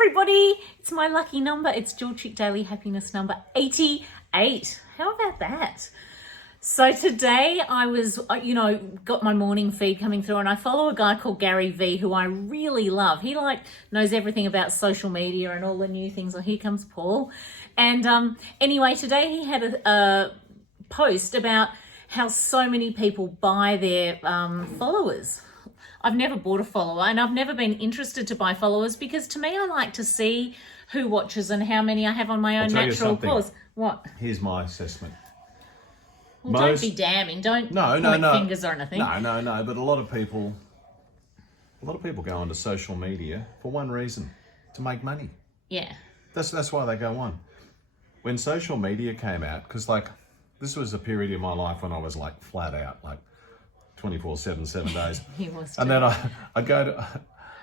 everybody. It's my lucky number. It's Jewelchic Daily Happiness number 88. How about that? So today I was, got my morning feed coming through, and I follow a guy called Gary V, who I really love. He knows everything about social media and all the new things. Oh, here comes Paul. And anyway, today he had a post about how so many people buy their followers. I've never bought a follower, and I've never been interested to buy followers because to me I like to see who watches and how many I have on my own natural course. What? Here's my assessment. Well, don't be damning. Don't point fingers or anything. No. But a lot of people go onto social media for one reason: to make money. Yeah. That's why they go on. When social media came out, because this was a period in my life when I was flat out, 24/7, 7 days. He was. And then I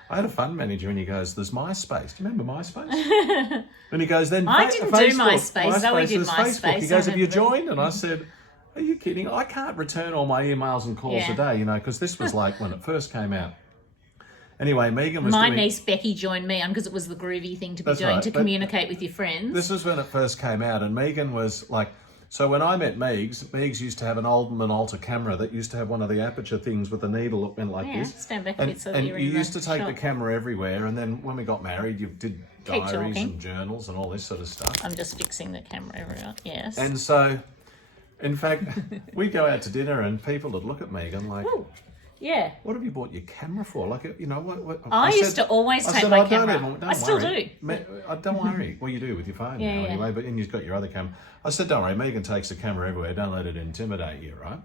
had a fund manager, and he goes, "There's MySpace. Do you remember MySpace?" And he goes, "Then I didn't do MySpace. Zoe did MySpace. He goes, "Have you joined?" And I said, "Are you kidding? I can't return all my emails and calls a day, because this was when it first came out." Anyway, Megan was My niece Becky joined me on because it was the groovy thing to be doing to communicate with your friends. This was when it first came out, and Megan was so when I met Megs used to have an old Minolta camera that used to have one of the aperture things with the needle that went like this. Stand back a bit so and you're you in used the to take shot. the camera everywhere, and then when we got married, you did diaries and journals and all this sort of stuff. I'm just fixing the camera everywhere. Yes. And so, in fact, we'd go out to dinner, and people would look at Megan Ooh, yeah. "What have you bought your camera for?" What? I used to always take my camera. I still do. Don't worry. Well, you do with your phone now anyway, but you've got your other camera. I said, "Don't worry, Megan takes the camera everywhere. Don't let it intimidate you, right?"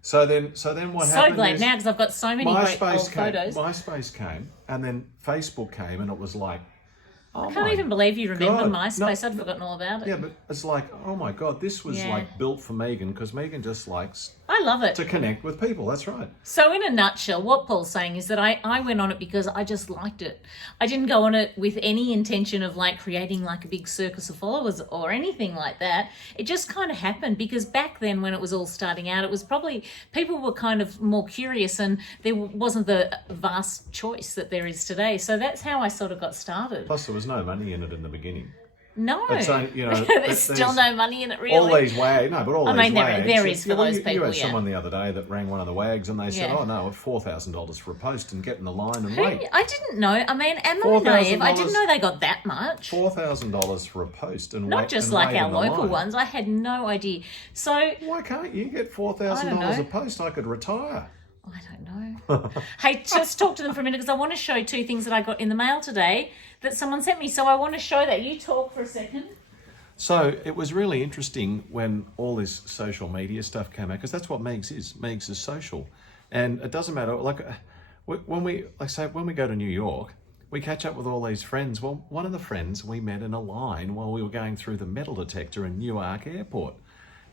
So then what happened? So glad now because I've got so many great old photos. MySpace came, and then Facebook came, and it was like, oh, I can't even believe you remember God. MySpace. I'd forgotten all about it. Yeah, but it's oh my God, this was built for Megan, because Megan just likes I love it. to connect with people. That's right. So in a nutshell, what Paul's saying is that I went on it because I just liked it. I didn't go on it with any intention of creating a big circus of followers or anything like that. It just kind of happened because back then when it was all starting out, it was probably people were kind of more curious and there wasn't the vast choice that there is today. So that's how I sort of got started. Plus, there was no money in it in the beginning. No, it's there's still no money in it, really. All these wags, there is for those people. You had someone the other day that rang one of the wags, and they said, "Oh no, $4,000 for a post and get in the line and wait." I didn't know. I mean, am I naive? I didn't know they got that much. $4,000 for a post and not just like our local ones. I had no idea. So why can't you get $4,000 a post? I could retire. I don't know. Hey, just talk to them for a minute because I want to show two things that I got in the mail today that someone sent me. So I want to show that. You talk for a second. So it was really interesting when all this social media stuff came out, because that's what Megs is. Megs is social. And it doesn't matter. When we go to New York, we catch up with all these friends. Well, one of the friends we met in a line while we were going through the metal detector in Newark Airport.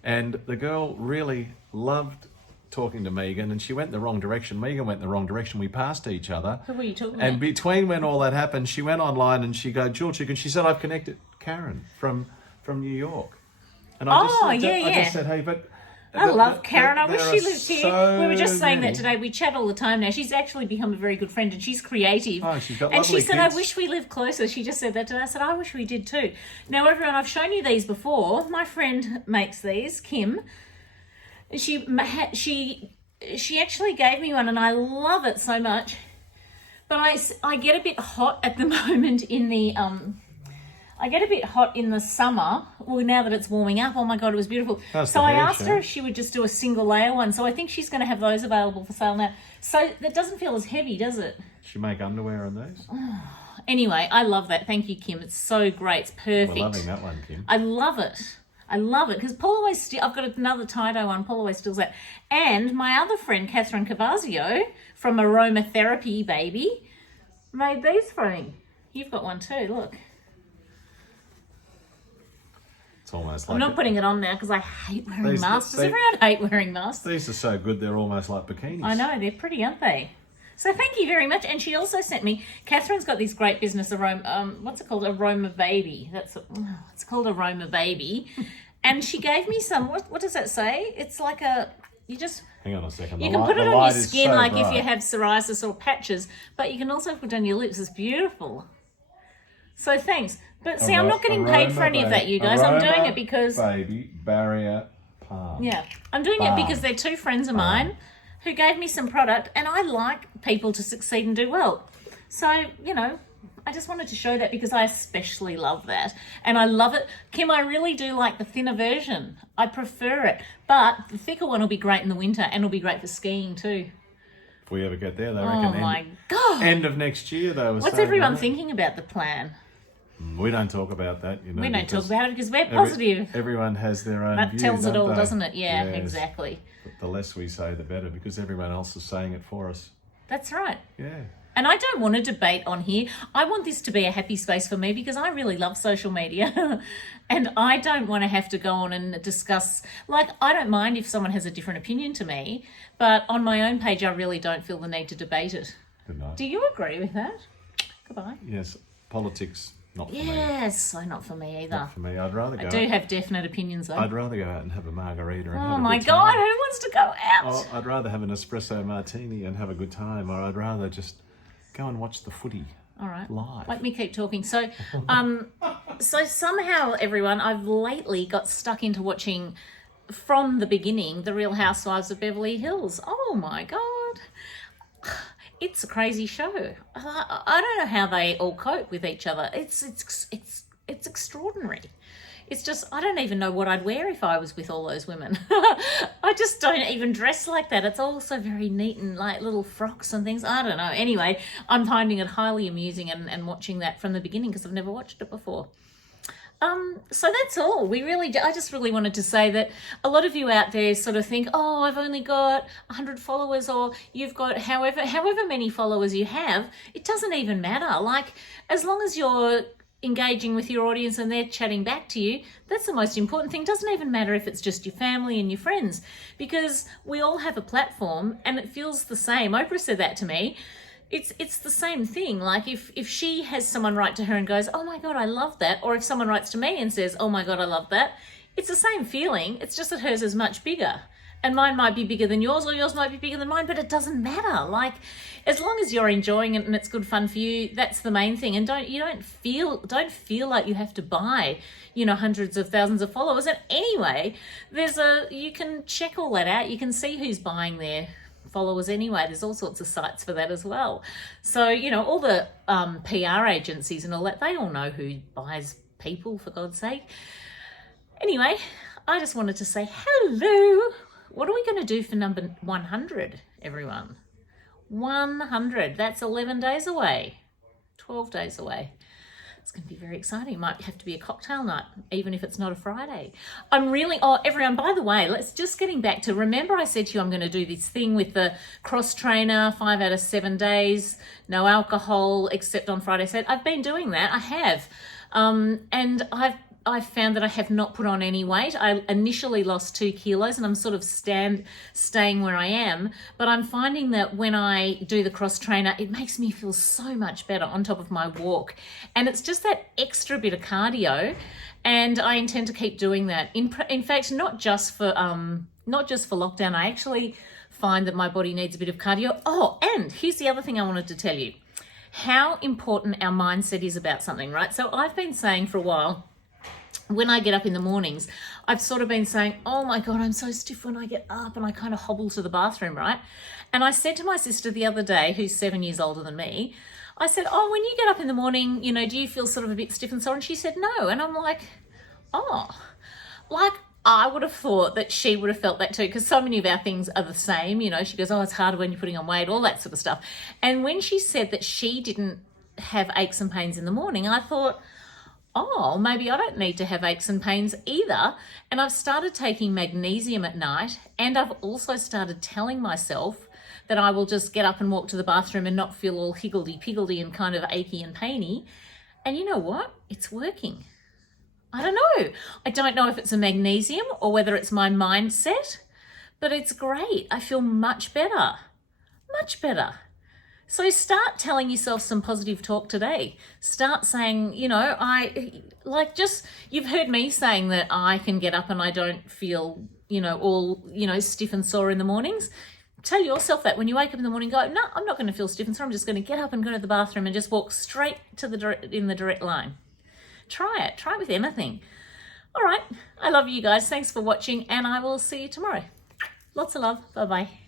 And the girl really loved talking to Megan, and she went in the wrong direction. Megan went in the wrong direction. We passed each other. Who were you talking And about? between when all that happened, she went online and she go, "Jewelchic," and she said, "I've connected Karen from New York." And I just said, "Hey, but I love Karen. I wish she lived here." So we were just saying that today. We chat all the time now. She's actually become a very good friend, and she's creative. Oh, she's got and she lovely said, kids. "I wish we lived closer." She just said that today. I said, "I wish we did too." Now, everyone, I've shown you these before. My friend makes these, Kim. She actually gave me one, and I love it so much. But I get a bit hot at the moment in the I get a bit hot in the summer. Well, now that it's warming up, oh my God, it was beautiful. So I asked her if she would just do a single layer one. So I think she's going to have those available for sale now. So that doesn't feel as heavy, does it? She make underwear on those? Anyway, I love that. Thank you, Kim. It's so great. It's perfect. We're loving that one, Kim. I love it. I love it because Paul always I've got another tie-dye one. Paul always steals that. And my other friend, Catherine Cavazio from Aromatherapy Baby, made these for me. You've got one too, look. It's almost I'm not putting it on now because I hate wearing masks. Does everyone hate wearing masks? These are so good, they're almost like bikinis. I know, they're pretty, aren't they? So thank you very much. And she also sent me, Catherine's got this great business, what's it called? Aroma Baby. It's called Aroma Baby. And she gave me some, what does that say? It's like Hang on a second. You can put it on your skin if you have psoriasis or patches, but you can also put it on your lips. It's beautiful. So thanks. But see, I'm not getting paid for any of that, you guys. I'm doing it because... Baby Barrier Palm. Yeah, I'm doing it because they're two friends of mine who gave me some product, and I like people to succeed and do well. So, you know, I just wanted to show that because I especially love that. And I love it. Kim, I really do like the thinner version. I prefer it. But the thicker one will be great in the winter, and it'll be great for skiing too. If we ever get there, they Oh reckon my God. end of next year, they were What's saying, everyone right? thinking about the plan? We don't talk about that, you know. We don't talk because about it because we're positive. everyone has their own That views, tells it don't all, they? doesn't it? Yeah, Yes. exactly. But the less we say, the better, because everyone else is saying it for us. That's right. Yeah. And I don't want to debate on here. I want this to be a happy space for me because I really love social media. And I don't want to have to go on and discuss, like, I don't mind if someone has a different opinion to me, but on my own page, I really don't feel the need to debate it. Good night. Do you agree with that? Goodbye. Yes, politics, not for me. Yes, so not for me either. Not for me. I'd rather go. I do have definite opinions though. I'd rather go out and have a margarita and have Oh a my good God, time. who wants to go out? Oh, I'd rather have an espresso martini and have a good time, or I'd rather just go and watch the footy All right. live. Let me keep talking. So, so somehow, everyone, I've lately got stuck into watching from the beginning The Real Housewives of Beverly Hills. Oh my God. It's a crazy show. I don't know how they all cope with each other. It's extraordinary. It's just, I don't even know what I'd wear if I was with all those women. I just don't even dress like that. It's all so very neat and like little frocks and things. I don't know. Anyway, I'm finding it highly amusing and watching that from the beginning because I've never watched it before. So that's all. I just really wanted to say that a lot of you out there sort of think, oh, I've only got 100 followers, or you've got however many followers you have. It doesn't even matter. Like, as long as you're engaging with your audience and they're chatting back to you, that's the most important thing. It doesn't even matter if it's just your family and your friends, because we all have a platform and it feels the same. Oprah said that to me. It's the same thing. Like if she has someone write to her and goes, oh my God, I love that, or if someone writes to me and says, oh my God, I love that, it's the same feeling. It's just that hers is much bigger. And mine might be bigger than yours, or yours might be bigger than mine, but it doesn't matter. Like, as long as you're enjoying it and it's good fun for you, that's the main thing. And don't feel like you have to buy, hundreds of thousands of followers. And anyway, you can check all that out. You can see who's buying their followers anyway. There's all sorts of sites for that as well. So, all the PR agencies and all that, they all know who buys people, for God's sake. Anyway, I just wanted to say hello. What are we going to do for number 100, everyone? 100. That's 11 days away. 12 days away. It's going to be very exciting. Might have to be a cocktail night, even if it's not a Friday. Everyone, by the way, let's just getting back to, remember I said to you I'm going to do this thing with the cross trainer, 5 out of 7 days, no alcohol except on Friday. So I've been doing that. I have. And I've found that I have not put on any weight. I initially lost 2 kilos and I'm sort of staying where I am. But I'm finding that when I do the cross trainer, it makes me feel so much better on top of my walk. And it's just that extra bit of cardio. And I intend to keep doing that. In fact, not just for lockdown. I actually find that my body needs a bit of cardio. Oh, and here's the other thing I wanted to tell you. How important our mindset is about something, right? So I've been saying for a while, when I get up in the mornings, I've sort of been saying, oh my God, I'm so stiff when I get up, and I kind of hobble to the bathroom, right? And I said to my sister the other day, who's 7 years older than me, I said, oh, when you get up in the morning, do you feel sort of a bit stiff and sore? And she said, no. And I'm like, oh, like I would have thought that she would have felt that too, because so many of our things are the same. She goes, oh, it's harder when you're putting on weight, all that sort of stuff. And when she said that she didn't have aches and pains in the morning, I thought, oh, maybe I don't need to have aches and pains either. And I've started taking magnesium at night, and I've also started telling myself that I will just get up and walk to the bathroom and not feel all higgledy-piggledy and kind of achy and painy. And you know what? It's working. I don't know. I don't know if it's a magnesium or whether it's my mindset, but it's great. I feel much better. Much better. So start telling yourself some positive talk today. Start saying, you've heard me saying that I can get up and I don't feel, all, stiff and sore in the mornings. tell yourself that when you wake up in the morning, go, no, I'm not going to feel stiff, and so I'm just going to get up and go to the bathroom and just walk straight to in the direct line. Try it with anything. All right, I love you guys. Thanks for watching, and I will see you tomorrow. Lots of love. Bye-bye.